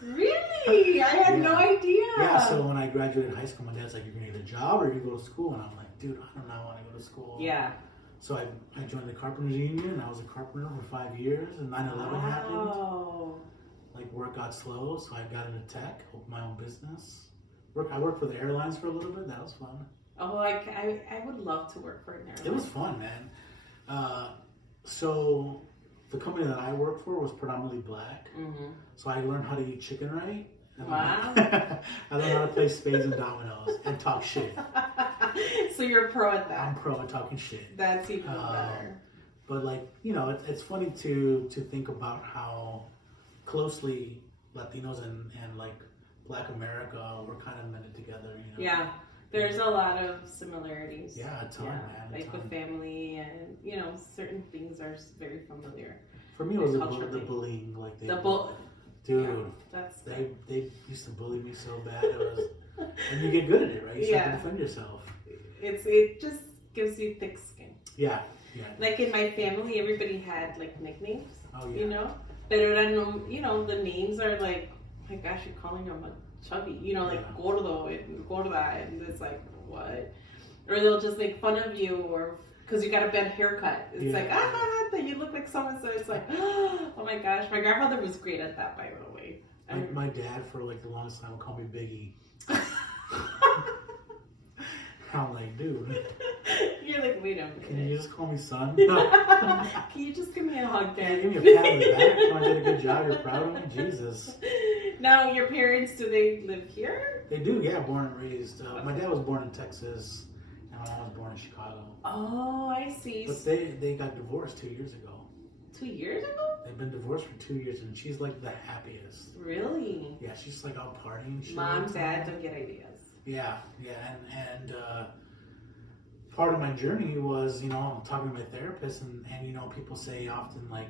Really? I had no idea. Yeah, so when I graduated high school, my dad's like, you're going to get a job or you're going to go to school? And I'm like, dude, I don't know, I want to go to school. Yeah. So I joined the Carpenters Union, and I was a carpenter for 5 years, and 9/11 happened. Like, work got slow, so I got into tech, opened my own business. I worked for the airlines for a little bit. That was fun. Oh, I would love to work for an airline. It was fun, man. So the company that I worked for was predominantly black. So I learned how to eat chicken right. Wow. I learned how to play spades and dominoes and talk shit. So you're pro at that. I'm pro at talking shit. That's even better. But like, you know, it's funny to think about how closely Latinos and like Black America were kind of melded together, you know. Yeah. There's a lot of similarities. Yeah, a ton, man. Like with family and, you know, certain things are very familiar. For me, it was the bullying. Like dude, they used to bully me so bad. It was, and you get good at it, right? You start to defend yourself. It just gives you thick skin. Yeah. Like in my family, everybody had like nicknames. Oh yeah. You know, pero you know, the names are like, oh my gosh, you're calling them a chubby. You know, like gordo and gorda, and it's like what? Or they'll just make fun of you, or because you got a bad haircut. It's like that you look like someone. So it's like, oh my gosh, my grandfather was great at that, by the way. My dad, for like the longest time, would call me Biggie. I'm like, dude. You're like, wait a minute. Can you just call me son? Can you just give me a hug, Dad? Give me a pat on the back. Come on, did a good job. You're proud of me? Jesus. Now, your parents, do they live here? They do, yeah, born and raised. My dad was born in Texas, and my mom was born in Chicago. Oh, I see. But they got divorced 2 years ago. 2 years ago? They've been divorced for 2 years, and she's like the happiest. Really? Yeah, she's like out partying. Mom, Dad, don't get ideas. Yeah, and part of my journey was, you know, talking to my therapist, and you know, people say often like,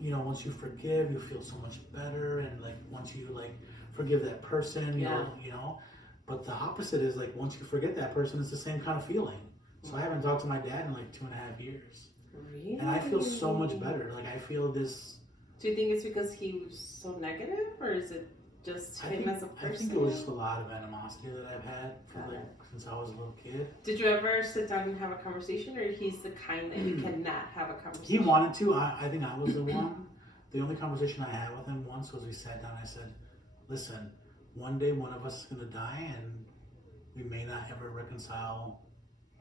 you know, once you forgive, you feel so much better, and like once you like forgive that person, you know, but the opposite is like once you forget that person, it's the same kind of feeling. So I haven't talked to my dad in like 2.5 years. Really? And I feel so much better. Like I feel this. Do you think it's because he was so negative, or is it just him as a person? I think it was just a lot of animosity that I've had since I was a little kid. Did you ever sit down and have a conversation, or he's the kind that you cannot have a conversation? He wanted to. I think I was the one. The only conversation I had with him once was we sat down and I said, listen, one day one of us is going to die and we may not ever reconcile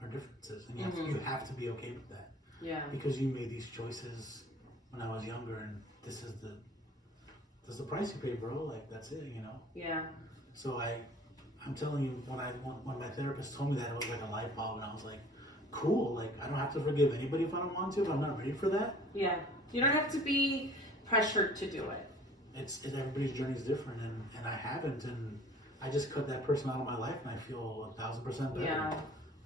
our differences. And you have to be okay with that. Yeah. Because you made these choices when I was younger, and this is the price you pay, bro. Like that's it, you know. Yeah. So I'm telling you, when my therapist told me that, it was like a light bulb, and I was like, cool. Like I don't have to forgive anybody if I don't want to. If I'm not ready for that. Yeah. You don't have to be pressured to do it. It's everybody's journey is different, and I haven't, and I just cut that person out of my life, and I feel 1,000% better. Yeah.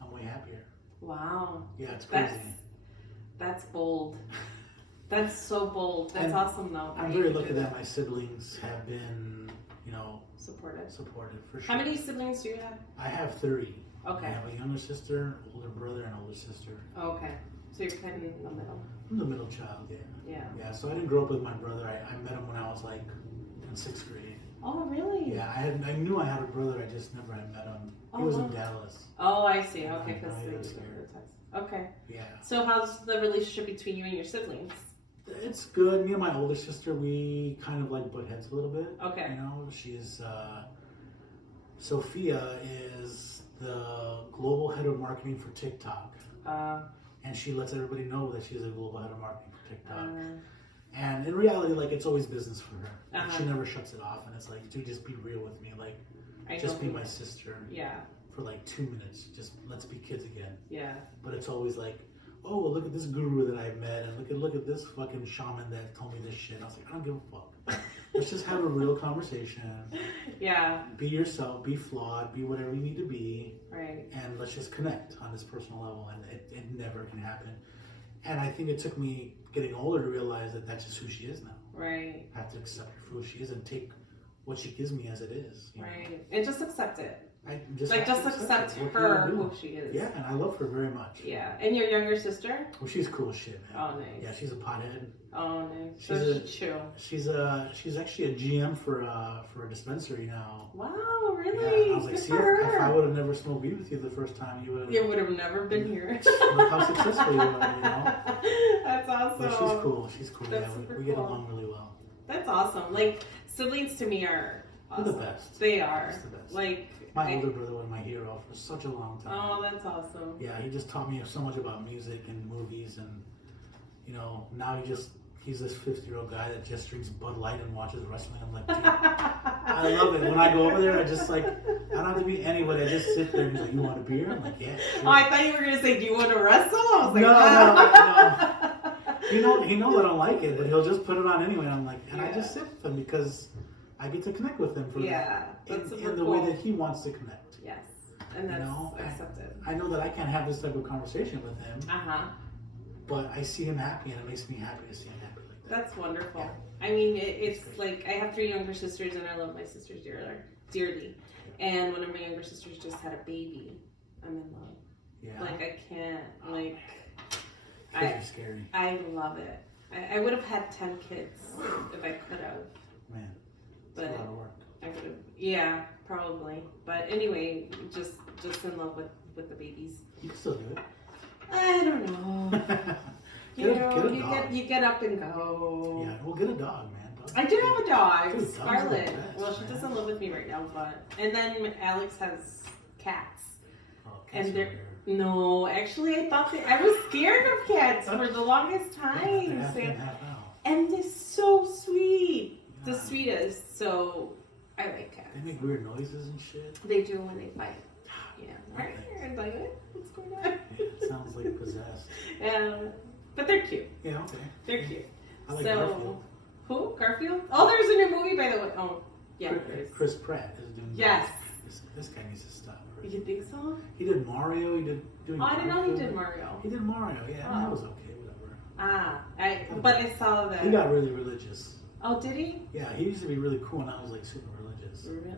I'm way happier. Wow. Yeah, it's crazy. That's bold. That's so bold. That's And awesome, though. I'm very lucky that my siblings have been, you know, supportive for sure. How many siblings do you have? I have 3. Okay. I have a younger sister, older brother, and older sister. Okay. So you're kind of in the middle. I'm the middle child, yeah. Yeah. Yeah, so I didn't grow up with my brother. I met him when I was like in 6th grade. Oh, really? Yeah, I knew I had a brother, I just never had met him. He was in Dallas. Oh, I see. Yeah, Okay, because I they was live scared. in Texas. Okay. Yeah. So how's the relationship between you and your siblings? It's good. Me and my older sister, we kind of like butt heads a little bit. Okay. You know, she's Sophia is the global head of marketing for TikTok. And she lets everybody know that she's a global head of marketing for TikTok. And in reality, like, it's always business for her. Like, she never shuts it off. And it's like, dude, just be real with me. Like, just be my sister. Yeah. For like 2 minutes. Just let's be kids again. Yeah. But it's always like, oh, well, look at this guru that I met, and look at this fucking shaman that told me this shit. I was like, I don't give a fuck. Let's just have a real conversation. Yeah. Be yourself, be flawed, be whatever you need to be. Right. And let's just connect on this personal level, and it never can happen. And I think it took me getting older to realize that that's just who she is now. Right. I have to accept her for who she is and take what she gives me as it is. Right. know? And just accept it. I just accept her who she is. Yeah, and I love her very much. Yeah. And your younger sister? Well, she's cool as shit, man. Oh, nice. Yeah, she's a pothead. Oh, nice. She's chill. She's actually a GM for a dispensary now. Wow, really? Yeah, I was like, Good see, for her. if I would have never smoked weed with you the first time, you would have never been here. Look how successful you are, you know? That's awesome. But she's cool. She's cool. That's Yeah, we get along really well. That's awesome. Like, siblings to me are awesome. They're the best. They are. Just the best. Like, my older brother was my hero for such a long time. Oh, that's awesome. Yeah, he just taught me so much about music and movies, and you know, now he's this 50-year-old guy that just drinks Bud Light and watches wrestling. I'm like, dude, I love it. When I go over there, I just like, I don't have to be anybody. I just sit there and he's like, you want a beer? I'm like, yeah. Sure. Oh, I thought you were gonna say, do you want to wrestle? I was like, no. He knows I don't like it, but he'll just put it on anyway. And I'm like, and I just sit with him because I get to connect with him for in the way that he wants to connect. Yes, and that's accepted. I know that I can't have this type of conversation with him. But I see him happy, and it makes me happy to see him happy like that. That's wonderful. Yeah. I mean, it's like I have 3 younger sisters, and I love my sisters dearly. And one of my younger sisters just had a baby. I'm in love. Yeah. Like I can't. Like kids are scary. I love it. I would have had 10 kids if I could have. Man, but a lot of work. I would have. Yeah, probably. But anyway, just in love with the babies. You can still do it. I don't know. You get up and go. Yeah, we'll get a dog, man. I do have a dog, Dude, Scarlet. Best, well, she doesn't live with me right now, but and then Alex has cats. Oh, and they're no, actually, I thought I was scared of cats for the longest time. And they're so sweet, the sweetest. So I like cats. They make weird noises and shit. They do when they fight. Yeah. Okay. Like, what's going on? Yeah, it sounds like possessed. But they're cute. Yeah, okay. They're cute. I like Garfield. Who? Garfield? Oh, there's a new movie, by the way. Oh, yeah. Chris Pratt is doing. Yes. This guy needs to stop. Right? You think so? He did Mario. He did. Oh, I didn't know he did Mario. He did Mario. Yeah, that was okay. Whatever. But I saw that. He got really religious. Oh, did he? Yeah, he used to be really cool, and now he's like super religious. Really?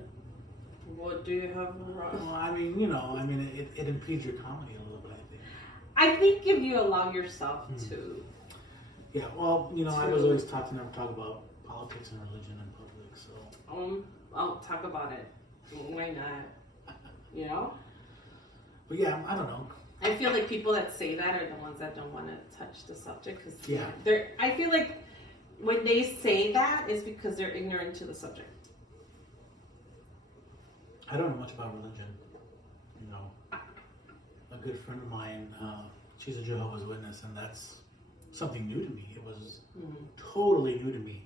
What do you have wrong? Well, I mean, it impedes your comedy a little bit, I think. I think if you allow yourself to. Yeah, well, I was always taught to never talk about politics and religion in public, so. I'll talk about it. Why not? You know? But yeah, I don't know. I feel like people that say that are the ones that don't want to touch the subject because I feel like when they say that is because they're ignorant to the subject. I don't know much about religion. A good friend of mine, she's a Jehovah's Witness, and that's something new to me. It was totally new to me.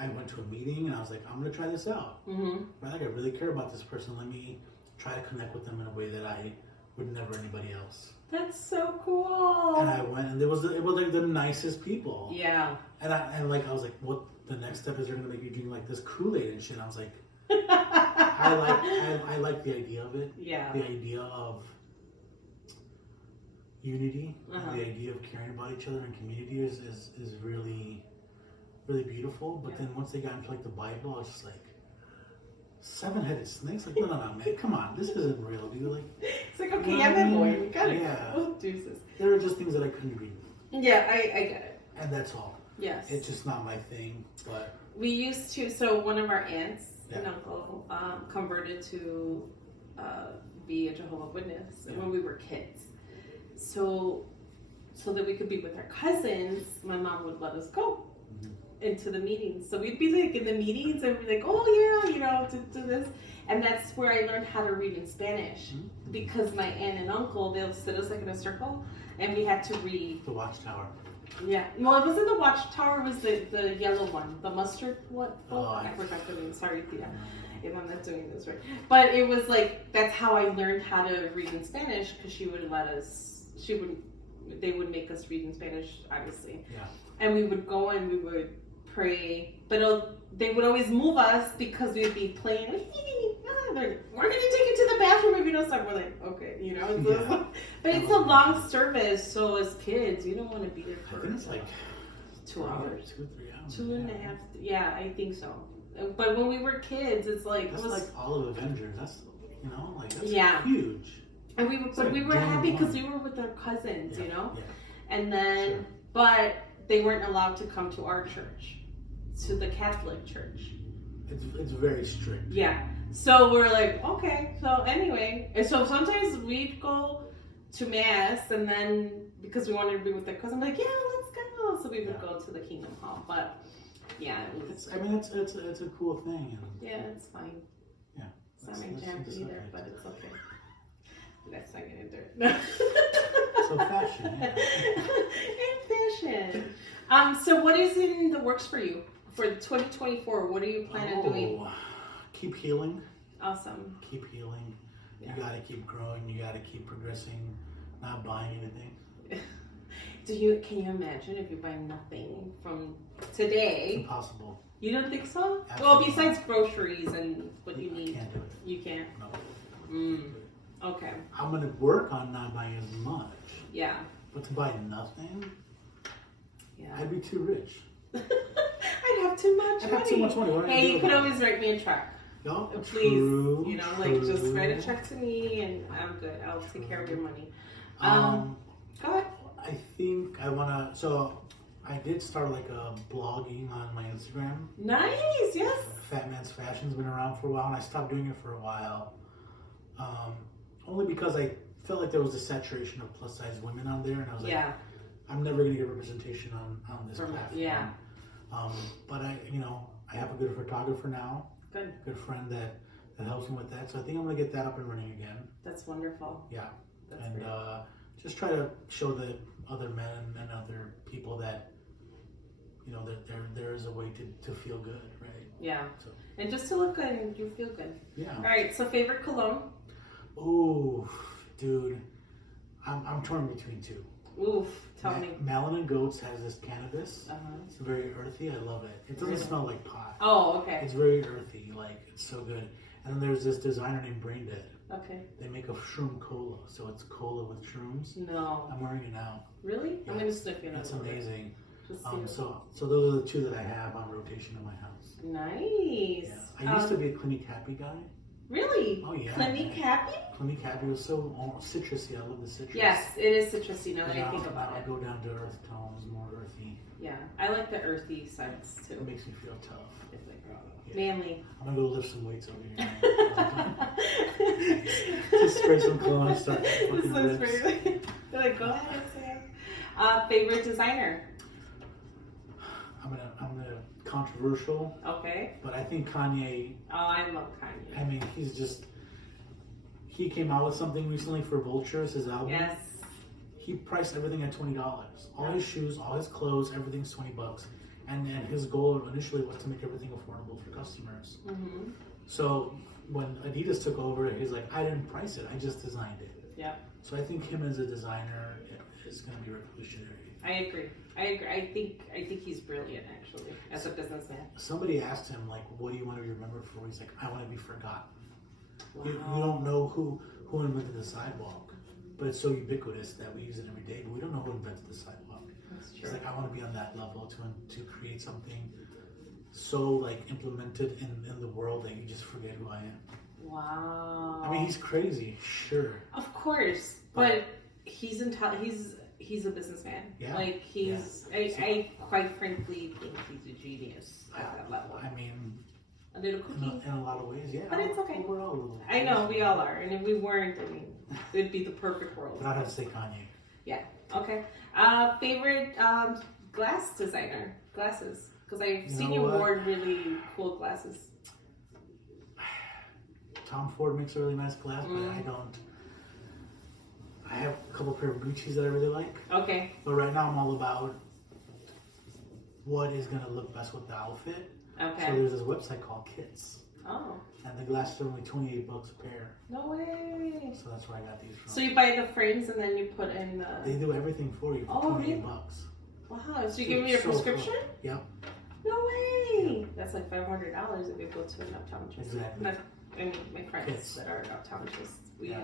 I went to a meeting and I was like, I'm going to try this out. Right? Like, I really care about this person. Let me try to connect with them in a way that I would never anybody else. That's so cool. And I went, and it was like the nicest people. Yeah. And I was like, what? The next step is they're gonna make you drink like this Kool-Aid and shit. And I was like, I like the idea of it. Yeah. The idea of unity, and the idea of caring about each other in community is really, really beautiful. But then once they got into like the Bible, I was just like, 7-headed snakes? Like, no, man, come on, this isn't real, dude. Like, it's like, okay, yeah, my boy, we gotta go. Deuces. There are just things that I couldn't read. Yeah, I get it. And that's all. Yes. It's just not my thing, but... We used to, so one of our aunts and uncle converted to be a Jehovah's Witness when we were kids. So that we could be with our cousins, my mom would let us go into the meetings. So we'd be like in the meetings and be like, oh yeah, you know, to this. And that's where I learned how to read in Spanish. Because my aunt and uncle, they'll sit us like in a circle and we had to read. The Watchtower. Yeah. Well, it wasn't the Watchtower, it was the yellow one. The mustard one. Oh, I forgot the name. Sorry, Thea, if I'm not doing this right. But it was like, that's how I learned how to read in Spanish, because she would let us, they would make us read in Spanish, obviously. Yeah. And we would go and we would pray, but they would always move us because we would be playing. We're gonna take you to the bathroom if you don't stop. We're like, okay, you know. So, but it's a long service, so as kids, you don't want to be there for. I think it's like 2 hours, 2 or 3 hours. 2.5. Yeah, I think so. But when we were kids, it's like that's like all of Avengers. That's like that's huge. And we were happy because we were with our cousins, you know. Yeah. And then, but they weren't allowed to come to our church, to the Catholic church. It's very strict. Yeah. So we're like, okay. So anyway, and so sometimes we'd go to mass, and then because we wanted to be with their cousin, I'm like, yeah, let's go. So we would go to the Kingdom Hall, but yeah, it was. It's a cool thing. Yeah, it's fine. Yeah. It's not my jam either, but it's okay. That's not gonna do it. So fashion. And fashion. So what is in the works for you for 2024? What are you planning on doing? Keep healing. Awesome. Keep healing. You gotta keep growing. You gotta keep progressing. Not buying anything. Can you imagine if you buy nothing from today? Impossible. You don't think so? Absolutely. Well, besides groceries and what you need. I can't do it. You can't? No. Okay. I'm gonna work on not buying as much. Yeah. But to buy nothing, I'd be too rich. I'd have too much money. I'd have too much money. Hey, you could always write me a check. No, please. True, you know, like just write a check to me and I'm good. I'll take care of your money. Go ahead. I think I wanna. So I did start like a blogging on my Instagram. Nice. Yes. Fat Man's Fashion's been around for a while, and I stopped doing it for a while. Only because I felt like there was a saturation of plus size women on there, and I was like, I'm never gonna get representation on this platform. Yeah. But I have a good photographer now. Good friend that helps me with that. So I think I'm gonna get that up and running again. That's wonderful. Yeah. That's and great. Just try to show the other men and other people that there is a way to feel good, right? Yeah. So. And just to look good and you feel good. Yeah. All right. So favorite cologne? Ooh, dude, I'm torn between two. Oof, tell me. Malin and Goats has this cannabis. Uh-huh. It's very earthy. I love it. It doesn't smell like pot. Oh, okay. It's very earthy. Like, it's so good. And then there's this designer named Brain Dead. Okay. They make a shroom cola, so it's cola with shrooms. No. I'm wearing it now. Really? Yeah. I'm gonna sniff it. That's amazing. So those are the two that I have on rotation in my house. Nice. Yeah. I used to be a Clinique Happy guy. Really? Oh yeah. Clinique Happy? Clinique Happy was so citrusy. I love the citrus. Yes, it is citrusy now that I think about it. I go down to earth tones, more earthy. Yeah, I like the earthy sides too. It makes me feel tough. It's like manly. I'm gonna go lift some weights over here. Just spray some cologne and start fucking rips. They're like, go ahead, Sam. Favorite designer? I'm gonna controversial. Okay. But I think Kanye. Oh, I love Kanye. I mean, he came out with something recently for Vultures, his album. Yes. he priced everything at $20. All his shoes, all his clothes, everything's $20. And then his goal initially was to make everything affordable for customers. Mm-hmm. So when Adidas took over, he's like, I didn't price it, I just designed it. Yeah. So I think him as a designer is going to be revolutionary. I agree. I think he's brilliant, actually, as a businessman. Somebody asked him, like, what do you want to be remembered for? He's like, I want to be forgotten. Wow. You don't know who invented the sidewalk, but it's so ubiquitous that we use it every day, but we don't know who invented the sidewalk. That's true. It's like, I want to be on that level to create something so, like, implemented in the world that you just forget who I am. Wow. I mean, he's crazy, sure. Of course, but he's he's a businessman. Yeah. Like, I quite frankly think he's a genius at that level. I mean, a little cookie. in a lot of ways, yeah. But it's okay. We're all a little. I know, we all are. And if we weren't, I mean, it'd be the perfect world. But I'd have to say Kanye. Yeah. Okay. Favorite glass designer? Glasses. Because I've seen you wore really cool glasses. Tom Ford makes a really nice glass, but I don't. I have a couple pair of Gucci's that I really like. Okay. But right now I'm all about what is going to look best with the outfit. Okay. So there's this website called Kits. Oh. And the glasses are only $28 a pair. No way. So that's where I got these from. So you buy the frames and then you put in the... They do everything for you for $28. Really? Wow. So you give me your prescription? Cool. Yep. No way. Yep. That's like $500 if you go to an optometrist. Exactly. I mean, my friends that are optometrists,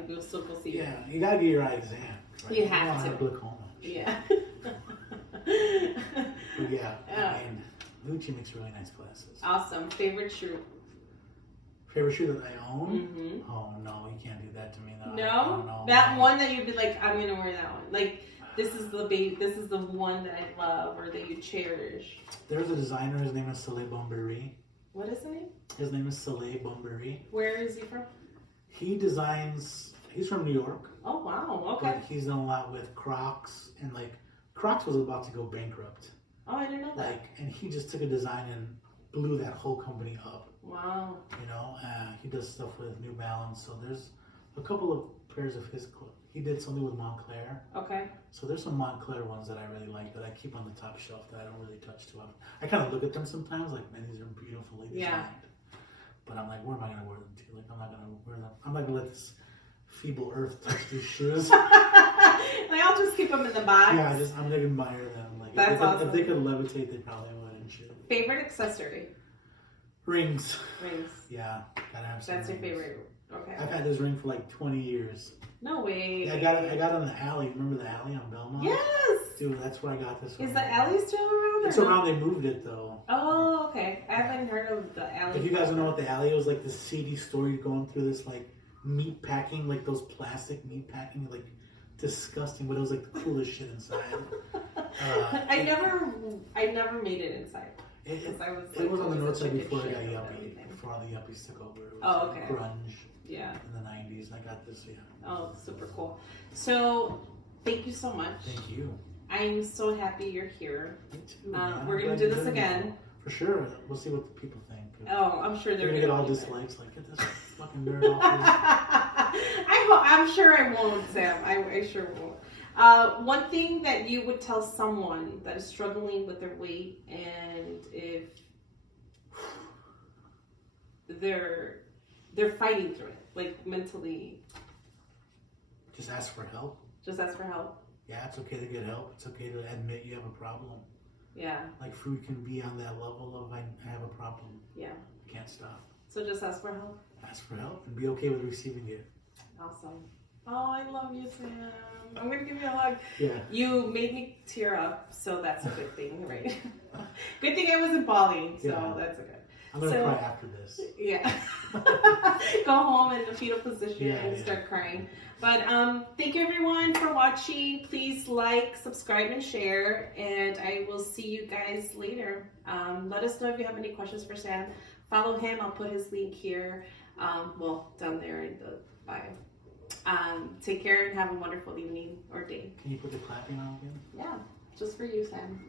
we'll still go see you. Yeah, you gotta get your eye exam. Right? You have to. Have glaucoma. Yeah. But yeah, I mean, Gucci makes really nice glasses. Awesome. Favorite shoe? Favorite shoe that I own? Mm-hmm. Oh no, you can't do that to me. No? That one that you'd be like, I'm gonna wear that one. Like, this is the one that I love or that you cherish. There's a designer, his name is Soleil Bombery. What is the name? His name is Soleil Bombery. Where is he from? He's from New York. Oh, wow. Okay. But he's done a lot with Crocs, and like, Crocs was about to go bankrupt. Oh, I didn't know that. And he just took a design and blew that whole company up. Wow. You know, he does stuff with New Balance, so there's a couple of pairs of his clothes. He did something with Montclair. Okay. So there's some Montclair ones that I really like that I keep on the top shelf that I don't really touch too often. I kind of look at them sometimes, like, man, these are beautifully designed. Yeah. But I'm like, where am I going to wear them to? Like, I'm not going to wear them. I'm not going to let this feeble earth touch these shoes. Like, I'll just keep them in the box. Yeah, I'm going to admire them. Like, that's awesome. If they could levitate, they probably would and shit. Favorite accessory? Rings. Rings. Yeah, gotta have some. That's rings. Your favorite. Okay. I've had this ring for like 20 years. No way. Yeah, I got it in the alley. Remember the alley on Belmont? Yes. Dude, that's where I got this one. Is the alley still around? It's around. They moved it though. Oh, okay. I haven't heard of the alley. If you guys don't know what the alley was, like this seedy story going through this like meat packing, like those plastic meat packing, like disgusting, but it was like the coolest shit inside. I never made it inside. It was on the north side before it got yuppie. Before all the yuppies took over. It was okay. Grunge. Yeah. In the 90s. I got this, yeah. Oh, super cool. So, thank you so much. Thank you. I'm so happy you're here. Me too. We're going to do this again. For sure. We'll see what the people think. Oh, I'm sure they're going to get all dislikes. Like, get this fucking nerd off here. I'm sure I won't, Sam. I sure won't. One thing that you would tell someone that is struggling with their weight and if they're fighting through it, like mentally. Just ask for help. Just ask for help. Yeah, it's okay to get help. It's okay to admit you have a problem. Yeah. Like food can be on that level of I have a problem. Yeah. I can't stop. So just ask for help. Ask for help and be okay with receiving it. Awesome. Oh, I love you, Sam. I'm gonna give you a hug. Yeah. You made me tear up, so that's a good thing, right? Good thing I was in Bali, so that's a good. I'm gonna cry after this. Yeah. Go home in the fetal position and start crying. But thank you everyone for watching. Please like, subscribe, and share. And I will see you guys later. Let us know if you have any questions for Sam. Follow him. I'll put his link here. Down there in the bio. Take care and have a wonderful evening or day. Can you put the clapping on again? Yeah, just for you, Sam.